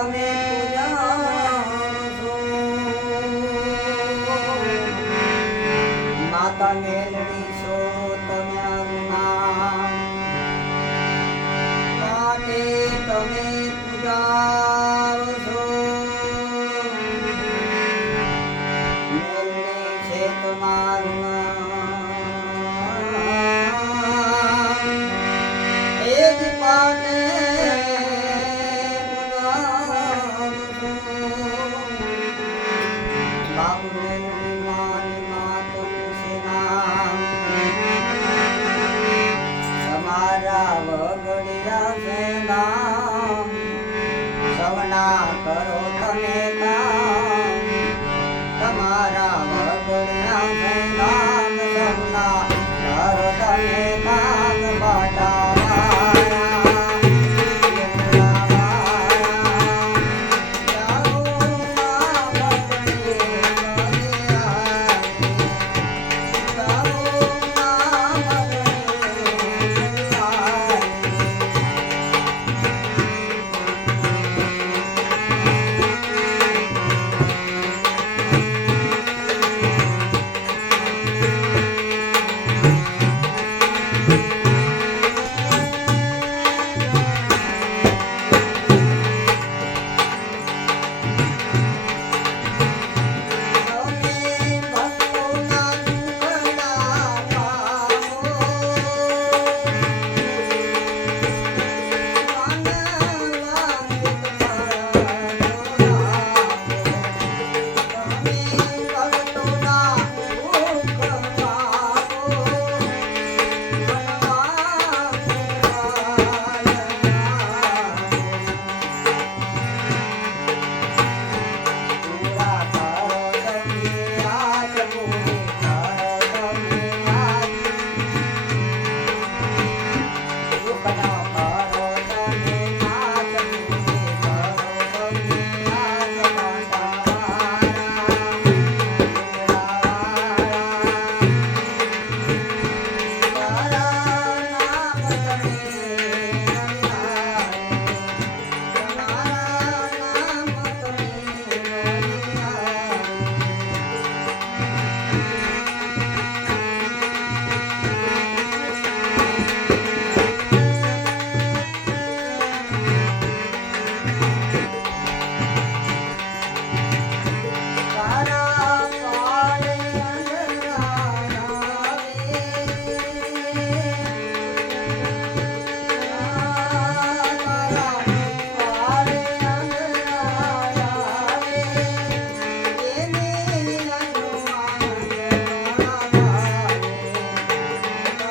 Amen. Nara.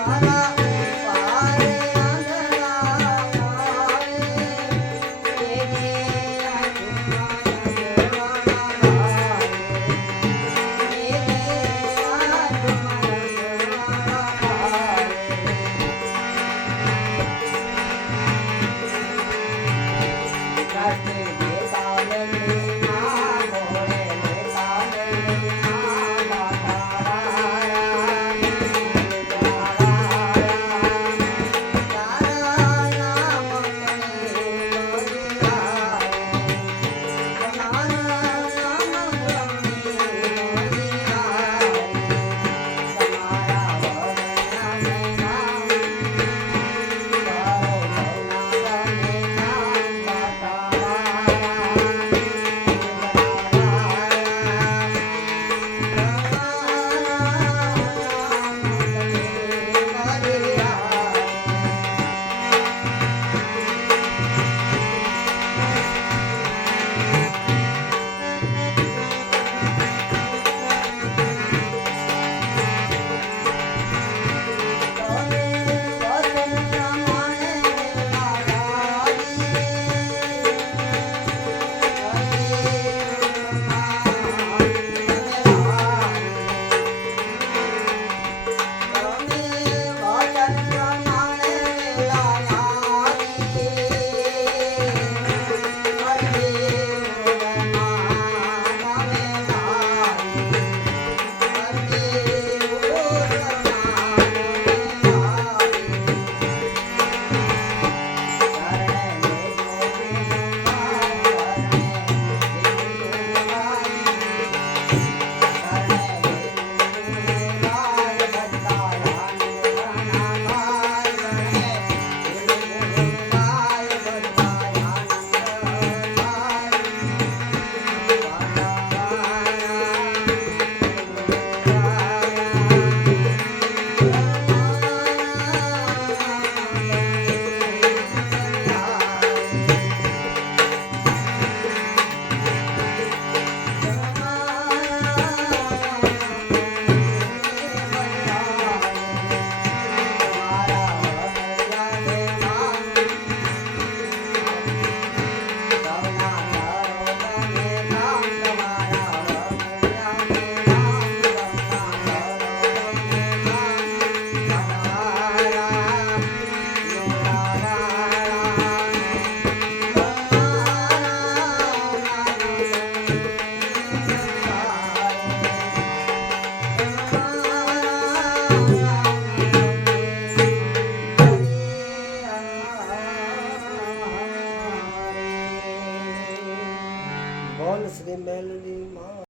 Hola.